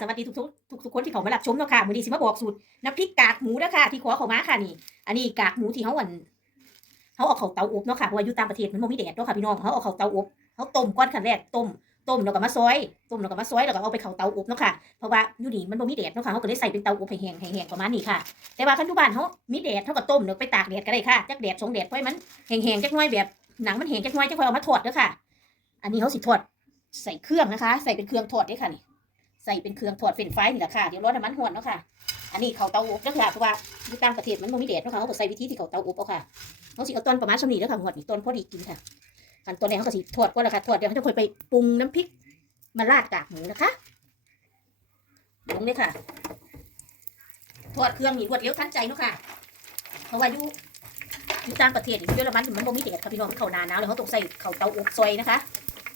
สวัสดีทุกทุกทุกคนที่เขามารับชมเนาะค่ะมื้อนี้สิมาบอกสูตรน้ำพริกกากหมูเนาะค่ะที่ขอเขามาค่ะนี่ อันนี้กากหมูที่เขาอันเขาเอาเขาเตาอบเนาะค่ะเพราะว่าอยู่ตางประเทศมันบ่มีแดดเนาะค่ะพี่น้องเขาเอาเขาเตาอบเขาต้มก่อนขั้นแรกต้มต้มแล้วก็มาซอยต้มแล้วก็มาซอยแล้วก็เอาไปเข้าเตาอบเนาะค่ะเพราะว่าอยู่นี่มันบ่มีแดดเนาะค่ะเขาก็เลยใส่เป็นเตาอบแห้งแห้งประมาณนี้ค่ะ แต่ว่าคันอยู่บ้านเขามีแดดเขาก็ต้มเดี๋ยวไปตากแดดก็ได้ค่ะจักแดดสองแดดไว้มันแห้งๆจักหน่อยแบบหนังมันแห้งจักหน่อยจักค่อยเอามาทอดเด้อค่ะ อันนี้เขาสิทอดใส่เครื่องนะคะ ใส่เป็นเครื่องทอดเด้ค่ะนี่ ใส่เป็นเครื่องทอดเฟรนฟรายนี่แหละค่ะ เดี๋ยวร้อนน้ำมันหวนเนาะค่ะ อันนี้เขาเตาอบเด้อค่ะเพราะว่าอยู่ต่างประเทศมันบ่มีแดดเนาะค่ะเขาก็ใส่วิธีที่เขาเตาอบเอาค่ะเขาสิเอาต้นประมาณสำนี้เด้อค่ะหวดนี่ต้นพอดีกินค่ะขั้นตอนแรกเขาก็สิทอดก่อนละค่ะทอดเดี๋ยวเขาจะค่อยไปปรุงน้ำพริกมาราดกากหมูนะคะลงเลยค่ะทอดเครื่องนี่รวดเร็วทันใจเนาะค่ะ เพราะว่าอยู่อยู่ต่างประเทศอยู่เยอรมันมันบ่มีแดดค่ะพี่น้องเขาหนาหนาวแล้วเขาต้องใส่เขาเตาอบซอยนะคะ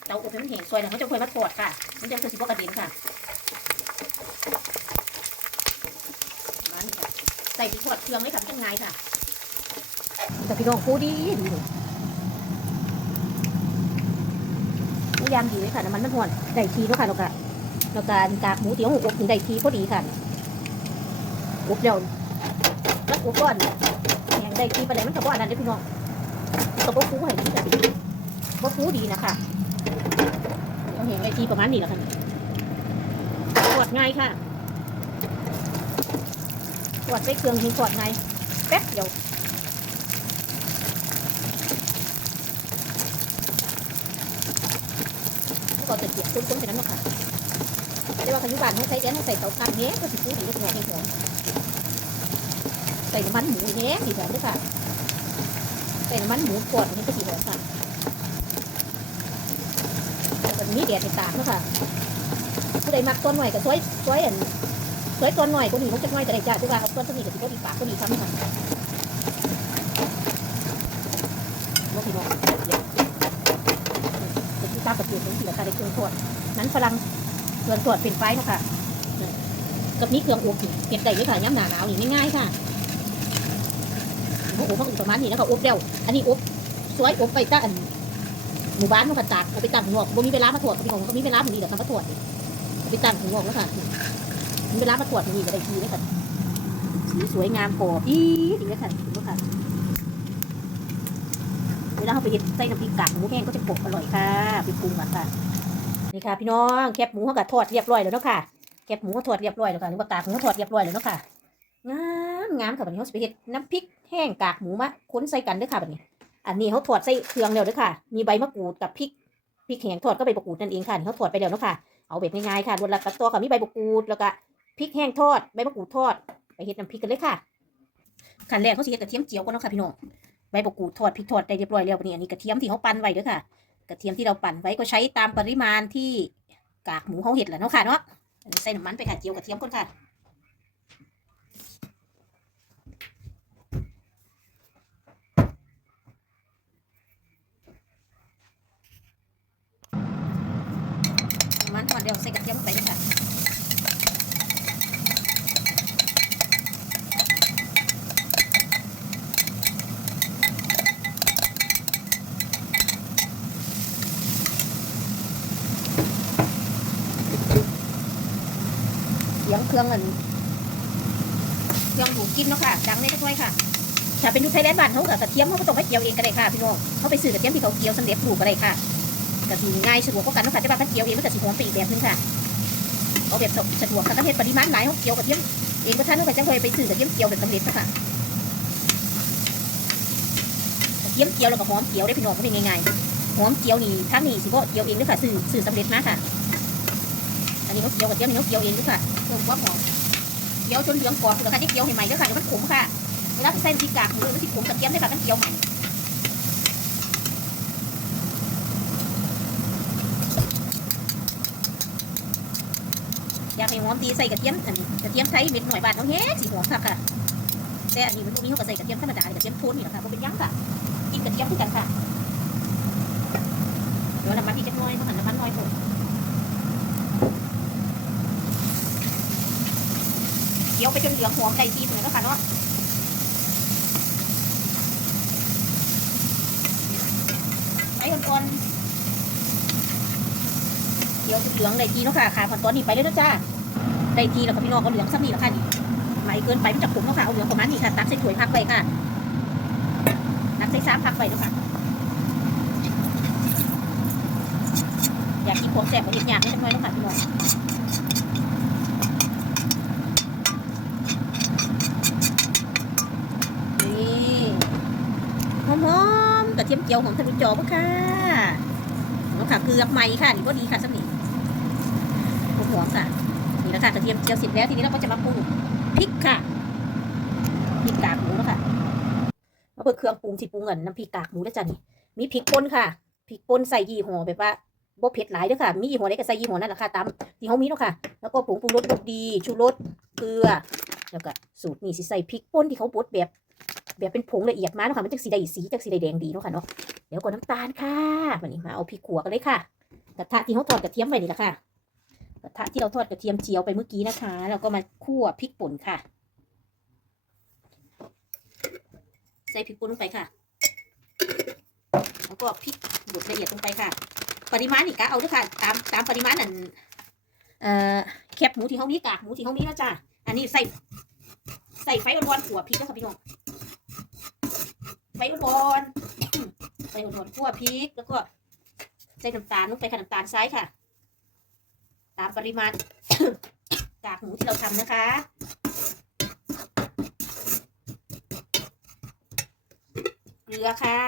เตาอบให้มันแห้งซอยแล้วเขาจะค่อยมาทอดค่ะมันจะคือสิบกระเด็นค่ะมันค่ะ ใส่ไปทอดเครื่องเลยค่ะมันจะง่ายค่ะ แต่พี่น้องพูดดีดีเลยพยายามดีเลยค่ะน้ำมันมันห่อนได้ทีเนาะค่ะเราก็เราก็กากหมูเตี๋ยวหกอบถึงได้ทีพอดีค่ะอบเดียวแล้วอบก้อนแห้งได้ทีประเดี๋ยวมันกระบอกอันนั้นเด้พี่น้องกระบอกฟูให้ดีค่ะบ่ฟูดีนะคะเราเห็นไอทีประมาณนี้แหละค่ะตรวจง่ายค่ะ วจใช้เครื่องถึงตรวจง่ายแป๊บเดียวก็จะเกียบตุ้นๆไปนั้นหรอกค่ะแต่ว่าขยุบานให้ใช้แก๊สให้ใส่เตาถ่านเนี้ยก็สิฟูดีก็จะแหงหอมใส่น้ำมันหมูเนี้ยสีหอมด้วยค่ะใส่น้ำมันหมูกดนี่ก็สีหอมค่ะแบบนี้แดดในตากเนาะค่ะผู้ใดมักต้นหน่อยก็ช่วยช่วยอัน ช่วยต้นหน่อยก็ดีมันจะน้อยแต่ได้จ้าที่ว่าเอาต้นต้นนี้ก็ถือว่าดีปากก็ดีทำค่ะว่าพี่น้องเดี๋ยวเป็นที่ตาประเทศเป็นที่ราคาในเครื่องตรวจนั้นฝรั่งเครื่องตรวจเป็นไฟนะคะกับนี้เครื่องอบนี่เก็บได้เลยค่ะย้ำหนาหนาวนี่ง่ายๆค่ะโอ้โหมันประมาณนี้แล้วก็อบเดียวอันนี้อบสวยอบไปจ้าอันหมู่บ้านมันก็ตากเอาไปตั้งหัวบ่มีเวลามาตรวจพี่น้องก็มีเวลาพอดีเดี๋ยวทำมาตรวจเอาไปตั้งหัวแล้วค่ะ เวลามาตรวจพอดีก็ได้ทีเลยค่ะสีสวยงามกรอบดีดีเลยค่ะดูค่ะเวลาเขาไปเห็ดใส่น้ำพริกกากหมูแห้งก็จะกรอบอร่อยค่ะไปปรุงอะค่ะนี่ค่ะ พี่น้องแคบหมูเขาก็ทอดเรียบร้อยแล้วเนาะค่ะแคบหมูเขาทอดเรียบร้อยแล้วค่ะหรือว่ากากหมูเขาทอดเรียบร้อยแล้วเนาะค่ะงามงามค่ะวันนี้เขาไปเห็ดน้ำพริกแห้งกากหมูมาค้นใส่กันเด้วยค่ะแบบนี้ อันนี้เขาถอดใส่เครื่องแล้วเด้วยค่ะ มีใบมะกรูดกับพริกพริกแห้งทอดก็ใบมะกรูดนั่นเองค่ะนี่เขาถอดไปแล้วเนาะค่ะเอาแบบง่ายๆค่ะรวนละกับตัวค่ะมีใบมะกรูดแล้วก็ พริกแห้งทอดใบมะกรูดทอดไปเฮ็ดน้ำพริกกันเลยค่ะขั้นแรกเขาสิเฮ็ดกระเทียมเจียวก่อนเนาะค่ะพี่น้องใบมะกรูดทอดพริกทอดได้เรียบร้อยแล้วบัดนี้อันนี้กระเทียมที่เขาปั่นไว้เด้อค่ะ กระเทียมที่เราปั่นไว้ก็ใช้ตามปริมาณที่กากหมูเขาเห็ดแหละเนาะค่ะเนาะอันนี้ใส่น้ำมันไปค่ะเจียวกระเทียมก่อนค่ะมันก่อนเดี๋ยวใส่กระเทียมลงไปเลยค่ะ สียงเครื่องอันเครื่องดูดกินเนาะค่ะดังได้ด้วยค่ะถ้าเป็นอยูไทยแลนด์บ้านเขากับกระเทียมเขาก็ต้องไปเกี่ยวเองก็ได้ค่ะพี่น้องเขาไปซื้อกระเทียมที่เขาเกี่ยวสำเร็จรูปก็ได้ค่ะก็สิง่ายสะดวกกว่ากันเนาะค่ะแต่ว่าถ้าเกี่ยวเองมันก็สิหอมไปอีกแบบนึงค่ะเอาแบบสะดวกค่ะถ้าเฮ็ดปริมาณหลายเขาเกี่ยวกระเทียมเองก็ท่านก็จังเคยไปซื้อกระเทียมเกี่ยวแบบสำเร็จนะคะกระเทียมเกี่ยวแล้วก็หอมเกี่ยวได้พี่น้องก็เป็นง่ายๆหอมเกี่ยวนี่ทั้งนี่สิบ่เกี่ยวเองด้วยค่ะซื้อซื้อสำเร็จมาค่ะ อันนี้เขาเกี่ยวกระเทียมนี่เขาเกี่ยวเองด้วยค่ะเพิ่มความหอมเกี่ยวจนเหลืองกรอบแล้วก็จะเกี่ยวใหม่ด้วยค่ะเดี๋ยวมันขมค่ะเวลาใส่พริกกากหมูมันสิขมกระเทียมด้วยค่ะมันเกี่ยวใหม่อยากให้หอมดีใส่กระเทียมอันนี้กระเทียมไทยเม็ดหน่อยบาทเขาแห้สีหอมค่ะค่ะแต่อันนี้มันตรงนี้เขาก็ใส่กระเทียมธรรมดากระเทียมโทนนี่แหละค่ะก็เป็นหยังค่ะกินกระเทียมด้วยกันค่ะเดี๋ยวน้ำมันอีกจักน่อยเพราะหนน้ำมันน้อยหม ดเคี่ยวไปจนเหลืองหอมไก่ซีเลยแล้วค่ะเนาะไอ้อ่อนเคี่ยวจนเหลืองเลยจีเนาะค่ะค่ะผ่อนตอนนี้ไปเลยนะจ้าได้ทีแล้วก็พี่น้องเอาเหลืองสักนี่แล้วค่ะนี่ไม่เกินไปมันจะขมแล้วค่ะเอาเหลืองประมาณนี้ค่ะตักใส่ถ้วยพักไว้ค่ะตักใส่ซ้ำพักไว้แล้วค่ะอยากกินของแซ่บของเด็กอยากนิดหน่อยแล้วค่ะพี่น้องนี่หอมๆกระ เทียมเจียวหอมทะลุจอปะค่ะแล้วค่ะเกลือใหม่ค่ะนี่ก็ดีค่ะสักนิดหอมค่ะนี่แหละค่ะกระเทียมเจียวเสร็จแล้วทีนี้เราก็จะมาปรุงพริกค่ะพริกกากหมูนะคะมาเปิดเครื่องปรุงที่ปรุงกันน้ำพริกกากหมูแล้วจ้ะนี่มีพริกป่นค่ะพริกป่นใส่ยี่ห้อแบบว่าบ่เผ็ดหลายด้อค่ะ มียี่ห้อไหนก็ใส่ยี่ห้อนั้นแหละค่ะตามที่เขามีเนาะค่ะ แล้วก็ผงปรุงรสรสดี ชูรส เกลือ แล้วก็สูตรนี่สิใส่พริกป่นที่เขาบดแบบ แบบเป็นผงละเอียดมาเนาะค่ะมันจังสีได้สีจังสีได้แดงดีเนาะค่ะเนาะเดี๋ยวก็น้ำตาลค่ะวันนี้มาเอาพริกขัวกันเลยค่ะกระทะที่เขาทอดกระเทียมไว้นี่แหละค่ะกระทะที่เราทอดกระเทียมเจียวไปเมื่อกี้นะคะแล้วก็มาคั่วพริกป่นค่ะ ใส่พริกป่นลงไปค่ะ แล้วก็พริกบดละเอียดลงไปค่ะ ปริมาณนี่กะเอาด้วยค่ะ ตามตามปริมาณนั่นเอ่อแคบหมูที่เขามีกากหมูที่เขามีนะจ้ะอันนี้ใส่ใส่ไฟอ่อนๆขัวพริกนะคะพี่น้อง ไฟอ่อนๆไฟอ่อนๆขัวพริกแล้วก็ใส่น้ำตาลลงไปค่ะน้ำตาลทรายค่ะ ตามปริมาณกากหมูที่เราทำนะคะเกลือค่ะ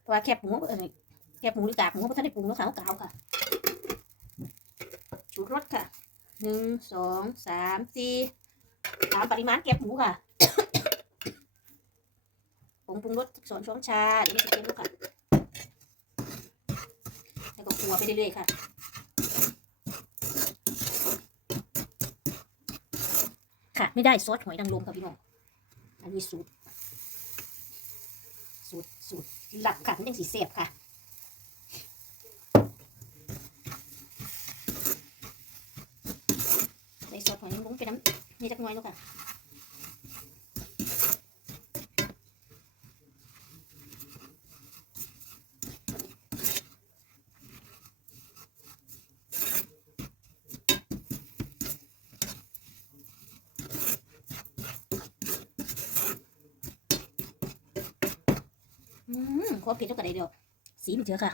เพราะว่าแคบหมูเออแคบหมูหรือกากหมูเพราะท่านได้ปรุงแล้วค่ะเอากาวค่ะชูรสค่ะหนึ่งสองสามสี่ตามปริมาณแคบหมูค่ะ ปรุงรสสองช้อนชาเดี๋ยวไม่จะเค็มแล้วค่ะ แล้วก็คั่วไปเรื่อยๆค่ะค่ะไม่ได้ซอสหอยนางรมค่ะพี่น้องอันนี้สูตร สูตรสูตรหลักค่ะมันยังสีเสียบค่ะใส่ซอสหอยนางรมไปน้ำนี่จักน้อยแล้วค่ะ อืมขอเผ็ดเท่ากันเลยเดียว สีมันเจอค่ะ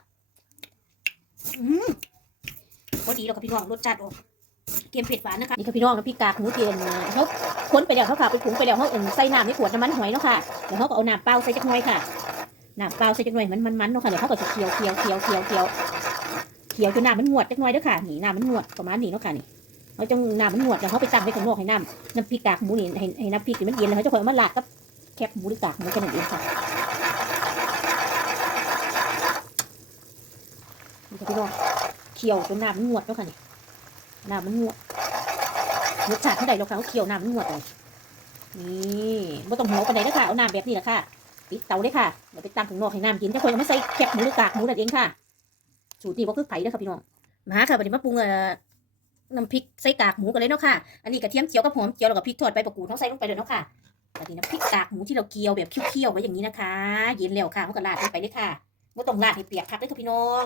อืมพอดีแล้วกับพี่น้องรสจัดออกเค็มเผ็ดหวานนะคะ นี่ค่ะพี่น้องน้ำพริกกากหมูเทียนเขาค้นไปแล้วเขาค่ะไปถุงไปแล้วเขาเอิ่มใส่น้ำในขวดน้ำมันหอยเนาะค่ะเดี๋ยวเขาก็เอาน้ำเปล่าใส่จักหน่อยค่ะน้ำเปล่าใส่จักหน่อยมันมันมันเนาะค่ะเดี๋ยวเขาก็จะเคี่ยวเคี่ยวเคี่ยวเคี่ยวเคี่ยวเคี่ยวจนน้ำมันงวดจักหน่อยเด้อค่ะนี่น้ำมันงวดประมาณนี้เนาะค่ะนี่เขาจงน้ำมันงวดแล้วเขาไปตั้งไว้ข้างนอกให้น้ำน้ำพริกกากหมูนี่ให้ให้น้ำพริกมันเย็นแล้วเขาจะคอยเอามาลาดกับแคบหมูหรือกากหมูแค่นั้นเองค่ะ นี่ค่ะพี่น้องเคี่ยวจนน้ำมันงวดแล้วค่ะนี่น้ำมันงวดรสชาติเท่าใดเราค่ะเขาเคี่ยวน้ำมันงวดเลยนี่ไม่ต้องหัวปานใดแล้วค่ะเอาน้ำแบบนี้แหละค่ะปิดเตาเลยค่ะเดี๋ยวไปตั้งถึงนอกให้น้ำเย็นจะคนเอามาใส่แคบหมูหรือกากหมูนั่นเองค่ะสูตรนี้ก็คือไผ่เด้อค่ะพี่น้องมาค่ะวันนี้มาปรุงเอ่อน้ำพริกใส่กากหมูกันเลยเนาะค่ะ อันนี้กระเทียมเจียวกับหอมเจียวแล้วก็พริกทอดใบประกูดต้องใส่ลงไปเลยเนาะค่ะอันนี้น้ำพริกกากหมูที่เราเคี่ยวแบบเคี่ยวๆไว้อย่างนี้นะคะ เย็นแล้วค่ะเขาก็ราดลงไปเลยค่ะไม่ต้องราดให้เปียกคักเลยค่ะพี่น้อง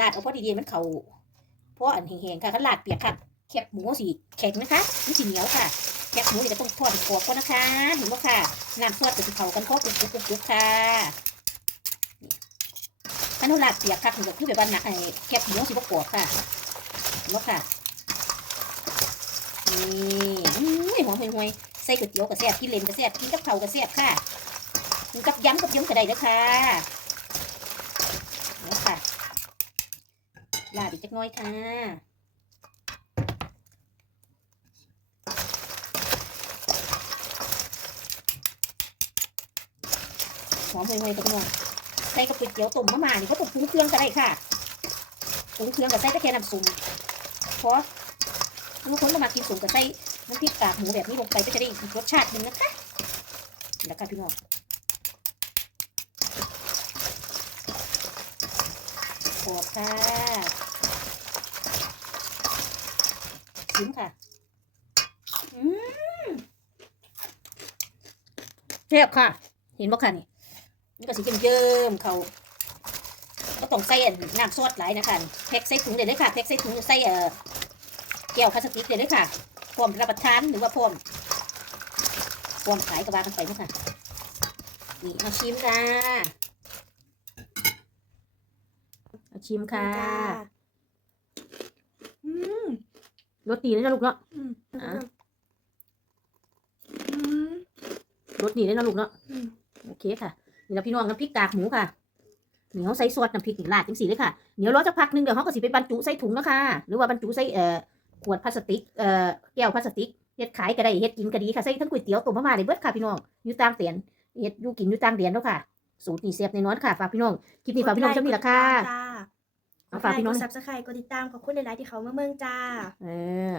ลาดเอาพอดีๆมันเขาเพราะอันแห้งๆค่ะคันลาดเปียกค่ะแคบหมูสีแข็งนะคะไม่สีเหนียวค่ะแคบหมูนี่ก็ต้องทอดกรอบก่อนนะคะเห็นไหมค่ะน้ำซอสจะสีเขากันเพราะกรุบกรุบกรุบค่ะถ้าเราลาดเปียกค่ะถึงจะคือแบบว่าหนักไอ้แคบหมูสีกรอบค่ะเห็นไหมค่ะนี่อุ้ยหอมห่วยๆใส่ก๋วยเตี๋ยวกับแซ่บกินเลนกับแซ่บกินกับเผากับแซ่บค่ะกินกับยำกับยำก็ได้นะคะนี่ค่ะ ลาดอีกจักน้อยค่ะหอมห่วยๆกับพี่น้องใส่กับก๋วยเตี๋ยวต้มมะม่านี่เขาต้องปรุงเครื่องก็ได้ค่ะปรุงเครื่องกับใส่ตะแค่น้ำซุปเพราะบางคนก็มากินสุ่มกับใส่น้ำพริกกากหมูแบบนี้ลงไปก็จะได้อีกรสชาติหนึ่งนะคะแล้วค่ะพี่น้องขอบค่ะ ชิมค่ะอืมแซ่บค่ะ เห็นบ่ค่ะนี่นี่ก็สีเยิ้มๆเขาก็ต้องใส่อันน้ำซอสหลายนะคะแพ็กใส่ถุงเดี๋ยวเลยค่ะแพ็กใส่ถุงใส่เอ่อแก้วพลาสติกเลยเลยค่ะพร้อมรับประทานหรือว่าพร้อมพร้อมขายกับบ้านกันไปเนาะค่ะนี่มาชิมค่ะมาชิมค่ะอืม รสดีเลยนะลูกเนาะอืมอะอืมรสดีเลยนะลูกเนาะอืมโอเคค่ะนี่เราพี่น้องน้ำพริกกากหมูค่ะนี่เขาใส่ซอสน้ำพริกนี่ราดจังสีเลยค่ะเดี๋ยวรอจะพักหนึงเดี๋ยวเขาก็สิไปบรรจุใส่ถุงนะคะหรือว่าบรรจุใส่เอ่อขวดพลาสติกเอ่อแก้วพลาสติกเฮ็ดขายก็ได้เฮ็ดกินก็ดีค่ะใส่ทั้งก๋วยเตี๋ยวต้มมาม่าได้เบิดค่ะพี่น้องอยู่ต่างเตียนเฮ็ดอยู่กินอยู่ต่างเตียนเนาะค่ะ สูตรนี่เสียบในนอนค่ะฝากพี่น้องคลิปนี้ฝากพี่น้องจะมีราคาจ้าเอา ฝากพี่น้อง กดซับสไครต์กดติดตามขอบคุณหลายๆที่เขามาเมืองจ้า เออ